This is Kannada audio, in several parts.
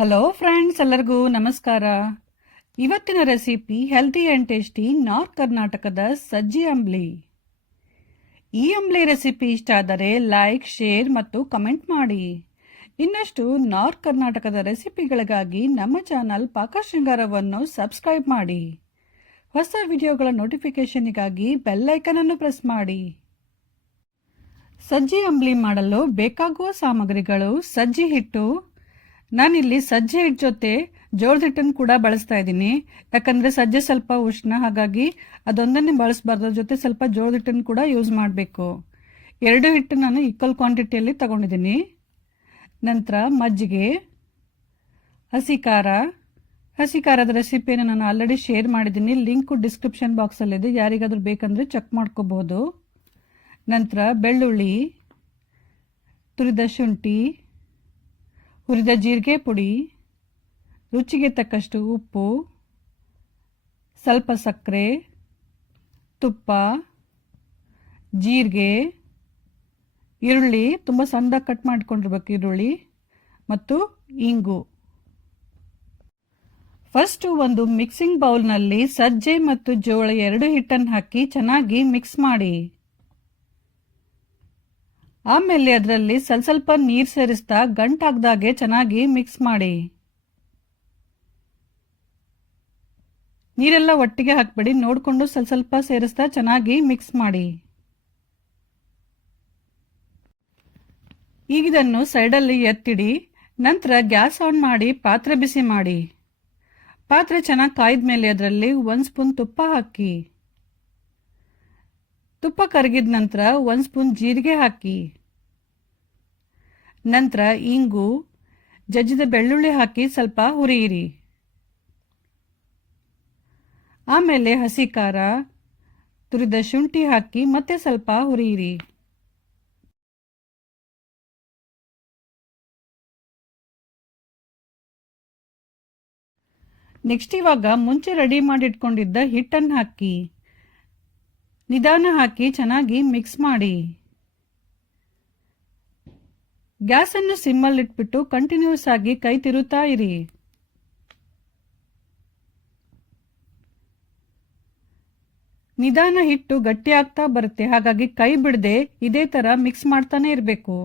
ಹಲೋ ಫ್ರೆಂಡ್ಸ್, ಎಲ್ಲರಿಗೂ ನಮಸ್ಕಾರ. ಇವತ್ತಿನ recipe healthy and tasty north ಕರ್ನಾಟಕದ ಸಜ್ಜಿ ಅಂಬ್ಲಿ. ಈ ಅಂಬ್ಲಿ ರೆಸಿಪಿ ಇಷ್ಟ ಆದರೆ ಲೈಕ್, ಶೇರ್ ಮತ್ತು ಕಮೆಂಟ್ ಮಾಡಿ. ಇನ್ನಷ್ಟು ನಾರ್ತ್ ಕರ್ನಾಟಕದ ರೆಸಿಪಿಗಳಿಗಾಗಿ ನಮ್ಮ ಚಾನಲ್ ಪಾಕಶೃಂಗಾರವನ್ನು ಸಬ್ಸ್ಕ್ರೈಬ್ ಮಾಡಿ. ಹೊಸ ವಿಡಿಯೋಗಳ ನೋಟಿಫಿಕೇಶನ್ಗಾಗಿ ಬೆಲ್ ಐಕನ್ ಅನ್ನು ಪ್ರೆಸ್ ಮಾಡಿ. ಸಜ್ಜಿ ಅಂಬ್ಲಿ ಮಾಡಲು ಬೇಕಾಗುವ ಸಾಮಗ್ರಿಗಳು: ಸಜ್ಜಿ ಹಿಟ್ಟು. ನಾನಿಲ್ಲಿ ಸಜ್ಜೆ ಹಿಟ್ಟು ಜೊತೆ ಜೋಳದ ಹಿಟ್ಟನ್ನು ಕೂಡ ಬಳಸ್ತಾ ಇದ್ದೀನಿ. ಯಾಕಂದರೆ ಸಜ್ಜೆ ಸ್ವಲ್ಪ ಉಷ್ಣ, ಹಾಗಾಗಿ ಅದೊಂದನ್ನೇ ಬಳಸಬಾರ್ದು, ಜೊತೆ ಸ್ವಲ್ಪ ಜೋಳದ ಹಿಟ್ಟನ್ನು ಕೂಡ ಯೂಸ್ ಮಾಡಬೇಕು. ಎರಡು ಹಿಟ್ಟು ನಾನು ಈಕ್ವಲ್ ಕ್ವಾಂಟಿಟಿಯಲ್ಲಿ ತಗೊಂಡಿದ್ದೀನಿ. ನಂತರ ಮಜ್ಜಿಗೆ, ಹಸಿ ಖಾರದ ರೆಸಿಪಿಯನ್ನು ನಾನು ಆಲ್ರೆಡಿ ಶೇರ್ ಮಾಡಿದ್ದೀನಿ. ಲಿಂಕು ಡಿಸ್ಕ್ರಿಪ್ಷನ್ ಬಾಕ್ಸಲ್ಲಿದೆ, ಯಾರಿಗಾದ್ರೂ ಬೇಕಂದರೆ ಚೆಕ್ ಮಾಡ್ಕೋಬಹುದು. ನಂತರ ಬೆಳ್ಳುಳ್ಳಿ, ತುರಿದ ಶುಂಠಿ, ಹುರಿದ ಜೀರಿಗೆ ಪುಡಿ, ರುಚಿಗೆ ತಕ್ಕಷ್ಟು ಉಪ್ಪು, ಸ್ವಲ್ಪ ಸಕ್ಕರೆ, ತುಪ್ಪ, ಜೀರಿಗೆ, ಈರುಳ್ಳಿ ತುಂಬ ಸಣ್ಣದಾಗಿ ಕಟ್ ಮಾಡಿಕೊಂಡಿರ್ಬೇಕು ಈರುಳ್ಳಿ, ಮತ್ತು ಇಂಗು. ಫಸ್ಟು ಒಂದು ಮಿಕ್ಸಿಂಗ್ ಬೌಲ್ನಲ್ಲಿ ಸಜ್ಜೆ ಮತ್ತು ಜೋಳ ಎರಡು ಹಿಟ್ಟನ್ನು ಹಾಕಿ ಚೆನ್ನಾಗಿ ಮಿಕ್ಸ್ ಮಾಡಿ. ಆಮೇಲೆ ಅದರಲ್ಲಿ ಸ್ವಲ್ಪ ನೀರು ಸೇರಿಸ್ತಾ ಗಂಟಾಗ್ದಾಗೆ ಚೆನ್ನಾಗಿ ಮಿಕ್ಸ್ ಮಾಡಿ. ನೀರೆಲ್ಲ ಒಟ್ಟಿಗೆ ಹಾಕ್ಬೇಡಿ, ನೋಡಿಕೊಂಡು ಸ್ವಲ್ಪ ಸೇರಿಸ್ತಾ ಚೆನ್ನಾಗಿ ಮಿಕ್ಸ್ ಮಾಡಿ. ಈಗ ಇದನ್ನು ಸೈಡಲ್ಲಿ ಎತ್ತಿಡಿ. ನಂತರ ಗ್ಯಾಸ್ ಆನ್ ಮಾಡಿ ಪಾತ್ರೆ ಬಿಸಿ ಮಾಡಿ. ಪಾತ್ರೆ ಚೆನ್ನಾಗಿ ಕಾಯ್ದ ಮೇಲೆ ಅದರಲ್ಲಿ 1 ಸ್ಪೂನ್ ತುಪ್ಪ ಹಾಕಿ. ತುಪ್ಪ ಕರಗಿದ ನಂತರ 1 ಸ್ಪೂನ್ ಜೀರಿಗೆ ಹಾಕಿ. ನಂತರ ಇಂಗು, ಜಜ್ಜಿದ ಬೆಳ್ಳುಳ್ಳಿ ಹಾಕಿ ಸ್ವಲ್ಪ ಹುರಿಯಿರಿ. ಆಮೇಲೆ ಹಸಿ ಖಾರ, ತುರಿದ ಶುಂಠಿ ಹಾಕಿ ಮತ್ತೆ ಸ್ವಲ್ಪ ಹುರಿಯಿರಿ. ನೆಕ್ಸ್ಟ್ ಇವಾಗ ಮುಂಚೆ ರೆಡಿ ಮಾಡಿಟ್ಕೊಂಡಿದ್ದ ಹಿಟ್ಟನ್ನು ಹಾಕಿ ನಿಧಾನ ಹಾಕಿ ಚೆನ್ನಾಗಿ ಮಿಕ್ಸ್ ಮಾಡಿ. ಗ್ಯಾಸ್ ಅನ್ನು ಸಿಮ್ಮಲ್ಲಿ ಇಟ್ಬಿಟ್ಟು ಕಂಟಿನ್ಯೂಸ್ ಆಗಿ ಕೈ ತಿರುತ್ತಾ ಇರಿ. ನಿಧಾನ ಹಿಟ್ಟು ಗಟ್ಟಿ ಆಗ್ತಾ ಬರುತ್ತೆ, ಹಾಗಾಗಿ ಕೈ ಬಿಡದೆ ಇದೇ ತರ ಮಿಕ್ಸ್ ಮಾಡ್ತಾನೆ ಇರಬೇಕು.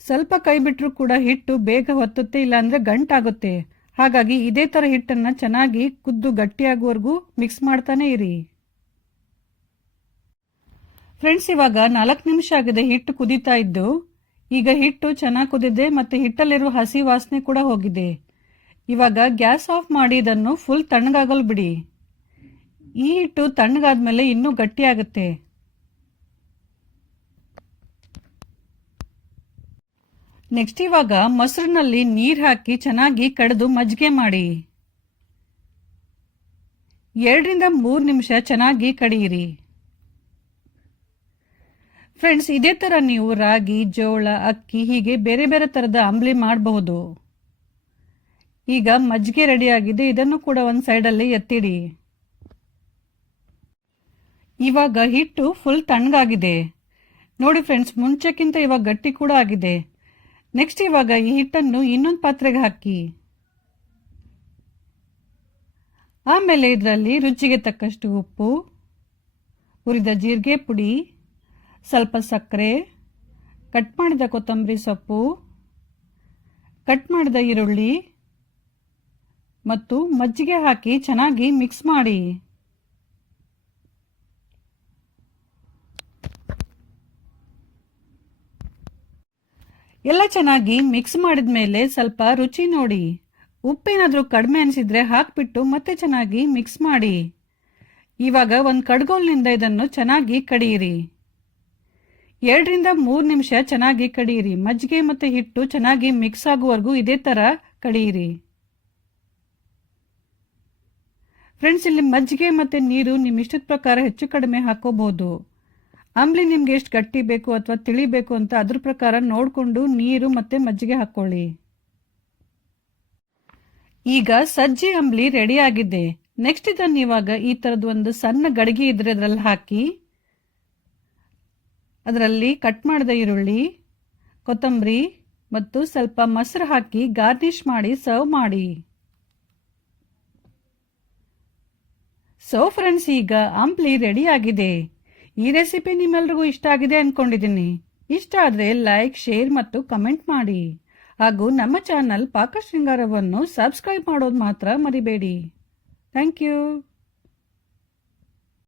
ಸ್ವಲ್ಪ ಕೈ ಬಿಟ್ರು ಕೂಡ ಹಿಟ್ಟು ಬೇಗ ಹೊತ್ತುತ್ತೆ, ಇಲ್ಲಾಂದ್ರೆ ಗಂಟಾಗುತ್ತೆ. ಹಾಗಾಗಿ ಇದೇ ತರ ಹಿಟ್ಟನ್ನ ಚೆನ್ನಾಗಿ ಕುದ್ದು ಗಟ್ಟಿಯಾಗುವವರೆಗೂ ಮಿಕ್ಸ್ ಮಾಡ್ತಾನೆ ಇರಿ. ಫ್ರೆಂಡ್ಸ್, ಇವಾಗ 4 ನಿಮಿಷ ಆಗಿದೆ ಹಿಟ್ಟು ಕುದೀತಾ ಇದ್ದು. ಈಗ ಹಿಟ್ಟು ಚೆನ್ನಾಗಿ ಕುದಿದೆ ಮತ್ತೆ ಹಿಟ್ಟಲ್ಲಿರುವ ಹಸಿ ವಾಸನೆ ಕೂಡ ಹೋಗಿದೆ. ಇವಾಗ ಗ್ಯಾಸ್ ಆಫ್ ಮಾಡಿ ಇದನ್ನು ಫುಲ್ ತಣ್ಣಗಾಗಲು ಬಿಡಿ. ಈ ಹಿಟ್ಟು ತಣ್ಣಗಾದ್ಮೇಲೆ ಇನ್ನೂ ಗಟ್ಟಿಯಾಗುತ್ತೆ. ನೆಕ್ಸ್ಟ್ ಇವಾಗ ಮೊಸರಿನಲ್ಲಿ ನೀರು ಹಾಕಿ ಚೆನ್ನಾಗಿ ಕಡೆದು ಮಜ್ಜಿಗೆ ಮಾಡಿ. 2 ರಿಂದ 3 ನಿಮಿಷ ಚೆನ್ನಾಗಿ ಕಡಿಯಿರಿ. ಫ್ರೆಂಡ್ಸ್, ಇದೇ ತರ ನೀವು ರಾಗಿ, ಜೋಳ, ಅಕ್ಕಿ ಹೀಗೆ ಬೇರೆ ಬೇರೆ ತರದ ಅಂಬ್ಲಿ ಮಾಡಬಹುದು. ಈಗ ಮಜ್ಜಿಗೆ ರೆಡಿ ಆಗಿದೆ, ಇದನ್ನು ಕೂಡ ಒಂದು ಸೈಡಲ್ಲಿ ಎತ್ತಿಡಿ. ಇವಾಗ ಹಿಟ್ಟು ಫುಲ್ ತಣ್ಣಗಾಗಿದೆ ನೋಡಿ ಫ್ರೆಂಡ್ಸ್, ಮುಂಚೆಕ್ಕಿಂತ ಇವಾಗ ಗಟ್ಟಿ ಕೂಡ ಆಗಿದೆ. ನೆಕ್ಸ್ಟ್ ಇವಾಗ ಈ ಹಿಟ್ಟನ್ನು ಇನ್ನೊಂದು ಪಾತ್ರೆಗೆ ಹಾಕಿ. ಆಮೇಲೆ ಇದರಲ್ಲಿ ರುಚಿಗೆ ತಕ್ಕಷ್ಟು ಉಪ್ಪು, ಹುರಿದ ಜೀರಿಗೆ ಪುಡಿ, ಸ್ವಲ್ಪ ಸಕ್ಕರೆ, ಕಟ್ ಮಾಡಿದ ಕೊತ್ತಂಬರಿ ಸೊಪ್ಪು, ಕಟ್ ಮಾಡಿದ ಈರುಳ್ಳಿ ಮತ್ತು ಮಜ್ಜಿಗೆ ಹಾಕಿ ಚೆನ್ನಾಗಿ ಮಿಕ್ಸ್ ಮಾಡಿ. ಎಲ್ಲ ಚೆನ್ನಾಗಿ ಮಿಕ್ಸ್ ಮಾಡಿದ ಮೇಲೆ ಸ್ವಲ್ಪ ರುಚಿ ನೋಡಿ. ಉಪ್ಪೇನಾದ್ರೂ ಕಡಿಮೆ ಅನಿಸಿದ್ರೆ ಹಾಕ್ಬಿಟ್ಟು ಮತ್ತೆ ಚೆನ್ನಾಗಿ ಮಿಕ್ಸ್ ಮಾಡಿ. ಇವಾಗ ಒಂದು ಕಡ್ಗೋಲ್ನಿಂದ ಇದನ್ನು ಚೆನ್ನಾಗಿ ಕಡಿಯಿರಿ. 2 ರಿಂದ 3 ನಿಮಿಷ ಚೆನ್ನಾಗಿ ಕಡಿಯಿರಿ. ಮಜ್ಜಿಗೆ ಮತ್ತೆ ಹಿಟ್ಟು ಚೆನ್ನಾಗಿ ಮಿಕ್ಸ್ ಆಗುವವರೆಗೂ ಇದೇ ತರ ಕಡಿಯಿರಿ. ಫ್ರೆಂಡ್ಸ್, ಇಲ್ಲಿ ಮಜ್ಜಿಗೆ ಮತ್ತೆ ನೀರು ನಿಮ್ಮ ಇಷ್ಟದ ಪ್ರಕಾರ ಹೆಚ್ಚು ಕಡಿಮೆ ಹಾಕೋಬಹುದು. ಅಂಬ್ಲಿ ನಿಮ್ಗೆ ಎಷ್ಟು ಗಟ್ಟಿ ಬೇಕು ಅಥವಾ ತಿಳಿಬೇಕು ಅಂತ ಅದ್ರ ಪ್ರಕಾರ ನೋಡಿಕೊಂಡು ನೀರು ಮತ್ತೆ ಮಜ್ಜಿಗೆ ಹಾಕೊಳ್ಳಿ. ಈಗ ಸಜ್ಜಿ ಅಂಬ್ಲಿ ರೆಡಿ ಆಗಿದೆ. ನೆಕ್ಸ್ಟ್ ಇದನ್ನು ಇವಾಗ ಈ ತರದ ಒಂದು ಸಣ್ಣ ಗಡಿಗೆ ಇದ್ರೆ ಅದರಲ್ಲಿ ಹಾಕಿ ಅದರಲ್ಲಿ ಕಟ್ ಮಾಡಿದ ಈರುಳ್ಳಿ, ಕೊತ್ತಂಬರಿ ಮತ್ತು ಸ್ವಲ್ಪ ಮೊಸರು ಹಾಕಿ ಗಾರ್ನಿಷ್ ಮಾಡಿ ಸರ್ವ್ ಮಾಡಿ. ಸೊ ಫ್ರೆಂಡ್ಸ್, ಈಗ ಅಂಬ್ಲಿ ರೆಡಿ ಆಗಿದೆ. ಈ ರೆಸಿಪಿ ನಿಮ್ಮೆಲ್ರಿಗೂ ಇಷ್ಟ ಆಗಿದೆ ಅನ್ಕೊಂಡಿದ್ದೀನಿ. ಇಷ್ಟ ಆದರೆ ಲೈಕ್, ಶೇರ್ ಮತ್ತು ಕಮೆಂಟ್ ಮಾಡಿ. ಹಾಗೂ ನಮ್ಮ ಚಾನಲ್ ಪಾಕ ಶೃಂಗಾರವನ್ನು ಸಬ್ಸ್ಕ್ರೈಬ್ ಮಾಡೋದು ಮಾತ್ರ ಮರಿಬೇಡಿ. Thank you.